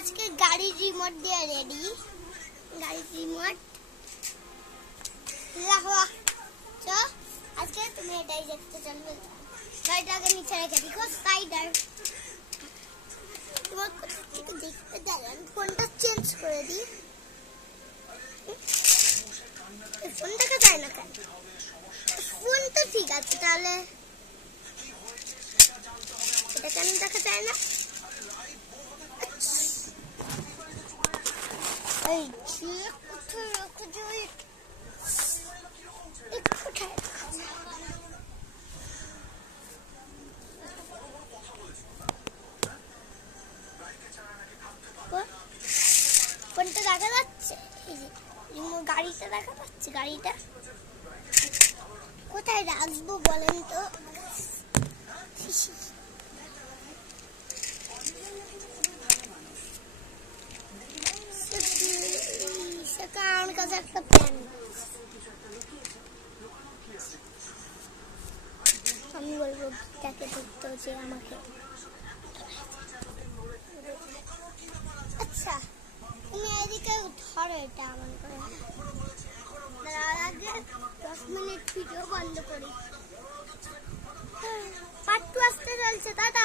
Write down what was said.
আজকে গাড়ির রিমোট দিয়ে রেডি। গাড়ির রিমোট রাখো। চো আজকে তুমি এটাই দেখতে চলবে। গাড়িটাকে নিচে রেখে দিও। স্পাইডার তোমার থেকে দেখতে দেয়। আমি ফোনটা চেঞ্জ করে দিই। ফোন দেখা যায় না কেন? ফোন তো ঠিক আছে, তাহলে এটা কেন দেখা যায় না? এই যে কোথায় রাখা যায়? কোথায় রাখা যায়? ফোনটা দেখা যাচ্ছে? এই যে গাড়িটা দেখা যাচ্ছে। গাড়িটা কোথায় রাখবো বলেন তো? আমার কাছে একটা প্ল্যান। আমি বলবো তাকে ধরতে যে আমাকে। আচ্ছা তুমি এদিকে ধরো এটা এমন করে। তার আগে 10 মিনিট ভিডিও বন্ধ করি। পার্ট 2 আসতে চলছে। টাটা।